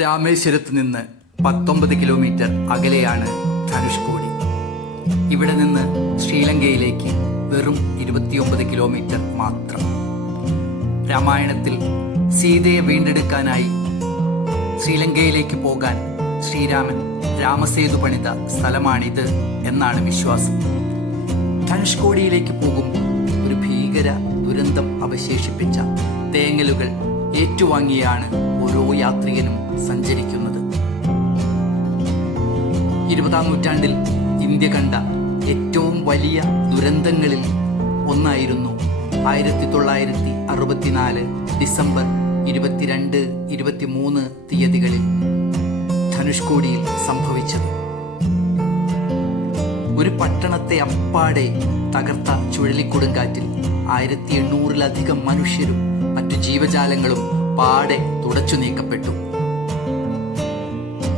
രാമേശ്വരത്ത് നിന്ന് പത്തൊമ്പത് കിലോമീറ്റർ അകലെയാണ് ധനുഷ്കോടി. ഇവിടെ നിന്ന് ശ്രീലങ്കയിലേക്ക് വെറും ഇരുപത്തിയൊമ്പത് കിലോമീറ്റർ മാത്രം. രാമായണത്തിൽ സീതയെ വീണ്ടെടുക്കാനായി ശ്രീലങ്കയിലേക്ക് പോകാൻ ശ്രീരാമൻ രാമസേതു പണിത സ്ഥലമാണിത് എന്നാണ് വിശ്വാസം. ധനുഷ്കോടിയിലേക്ക് പോകുമ്പോൾ ഒരു ഭീകര ദുരന്തം അവശേഷിപ്പിച്ച തേങ്ങലുകൾ ഏറ്റുവാങ്ങിയാണ് യാത്രികനും സഞ്ചരിക്കുന്നത്. ഇരുപതാം നൂറ്റാണ്ടിൽ ഇന്ത്യ കണ്ട ഏറ്റവും വലിയ ദുരന്തങ്ങളിൽ ഒന്നായിരുന്നു ആയിരത്തി തൊള്ളായിരത്തി അറുപത്തിനാല് ഡിസംബർ ഇരുപത്തിരണ്ട് ഇരുപത്തിമൂന്ന് തീയതികളിൽ ധനുഷ്കോടിയിൽ സംഭവിച്ചത്. ഒരു പട്ടണത്തെ അപ്പാടെ തകർത്ത ചുഴലിക്കൊടുങ്കാറ്റിൽ ആയിരത്തി എണ്ണൂറിലധികം മനുഷ്യരും മറ്റു ജീവജാലങ്ങളും പാടെ തുടച്ചു നീക്കപ്പെട്ടു.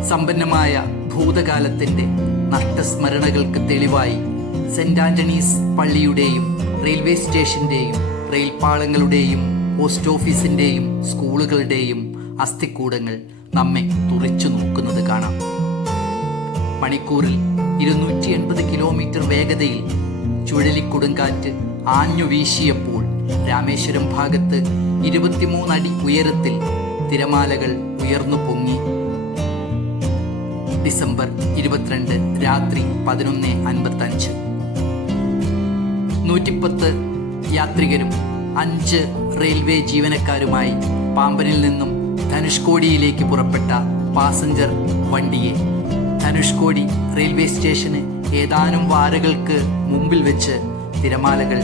സമ്പന്നമായ ഭൂതകാലത്തിന്റെ നഷ്ടസ്മരണകൾക്ക് തെളിവായി സെന്റ് ആന്റണീസ് പള്ളിയുടെയും റെയിൽവേ സ്റ്റേഷന്റെയും റെയിൽപാളങ്ങളുടെയും പോസ്റ്റ് ഓഫീസിന്റെയും സ്കൂളുകളുടെയും അസ്ഥിക്കൂടങ്ങൾ നമ്മെ തുറച്ചു നോക്കുന്നത് കാണാം. മണിക്കൂറിൽ ഇരുന്നൂറ്റി എൺപത് കിലോമീറ്റർ വേഗതയിൽ ചുഴലിക്കൊടുങ്കാറ്റ് ആഞ്ഞു വീശിയപ്പോൾ രാമേശ്വരം ഭാഗത്ത് ഇരുപത്തിമൂന്നടി ഉയരത്തിൽ തിരമാലകൾ ഉയർന്നു പൊങ്ങി. ഡിസംബർ ഇരുപത്തിരണ്ട് രാത്രി പതിനൊന്ന് അൻപത്തഞ്ച്. നൂറ്റിപ്പത്ത് യാത്രികരും അഞ്ച് റെയിൽവേ ജീവനക്കാരുമായി പാമ്പനിൽ നിന്നും ധനുഷ്കോടിയിലേക്ക് പുറപ്പെട്ട പാസഞ്ചർ വണ്ടിയെ. ധനുഷ്കോടി റെയിൽവേ സ്റ്റേഷന് ഏതാനും വാരകൾക്ക് മുമ്പിൽ വെച്ച് തിരമാലകൾ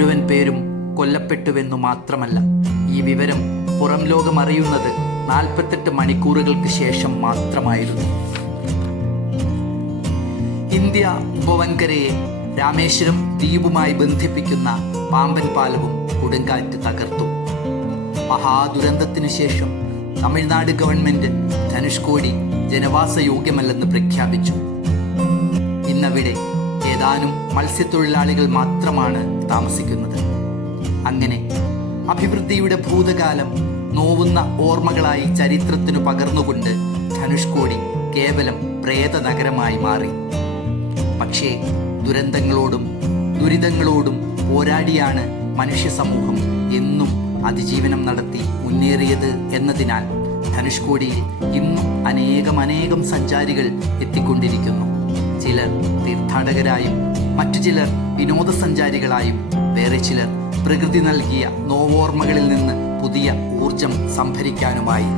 മുഴുവൻ പേരും കൊല്ലപ്പെട്ടുവെന്നു മാത്രമല്ല ഈ വിവരം പുറം ലോകം അറിയുന്നത് നാൽപ്പത്തെട്ട് മണിക്കൂറുകൾക്ക് ശേഷം മാത്രമായിരുന്നു. ഇന്ത്യ ഉപവൻകരയെ രാമേശ്വരം ദ്വീപുമായി ബന്ധിപ്പിക്കുന്ന പാമ്പൻ പാലവും കൊടുങ്കാറ്റ് തകർത്തു. മഹാദുരന്തത്തിനു ശേഷം തമിഴ്നാട് ഗവൺമെന്റ് ധനുഷ്കോടി ജനവാസ യോഗ്യമല്ലെന്ന് പ്രഖ്യാപിച്ചു. ഇന്നവിടെ ഏതാനും മത്സ്യത്തൊഴിലാളികൾ മാത്രമാണ് താമസിക്കുന്നത്. അങ്ങനെ അഭിവൃദ്ധിയുടെ ഭൂതകാലം നോവുന്ന ഓർമ്മകളായി ചരിത്രത്തിനു പകർന്നുകൊണ്ട് ധനുഷ്കോടി കേവലം പ്രേത നഗരമായി മാറി. പക്ഷേ ദുരന്തങ്ങളോടും ദുരിതങ്ങളോടും പോരാടിയാണ് മനുഷ്യ സമൂഹം എന്നും അതിജീവനം നടത്തി മുന്നേറിയത് എന്നതിനാൽ ധനുഷ്കോടിയിൽ ഇന്നും അനേകം അനേകം സഞ്ചാരികൾ എത്തിക്കൊണ്ടിരിക്കുന്നു. ചിലർ തീർത്ഥാടകരായും മറ്റു ചിലർ വിനോദസഞ്ചാരികളായും വേറെ ചിലർ പ്രകൃതി നൽകിയ നോവോർമ്മകളിൽ നിന്ന് പുതിയ ഊർജം സംഭരിക്കാനുമായി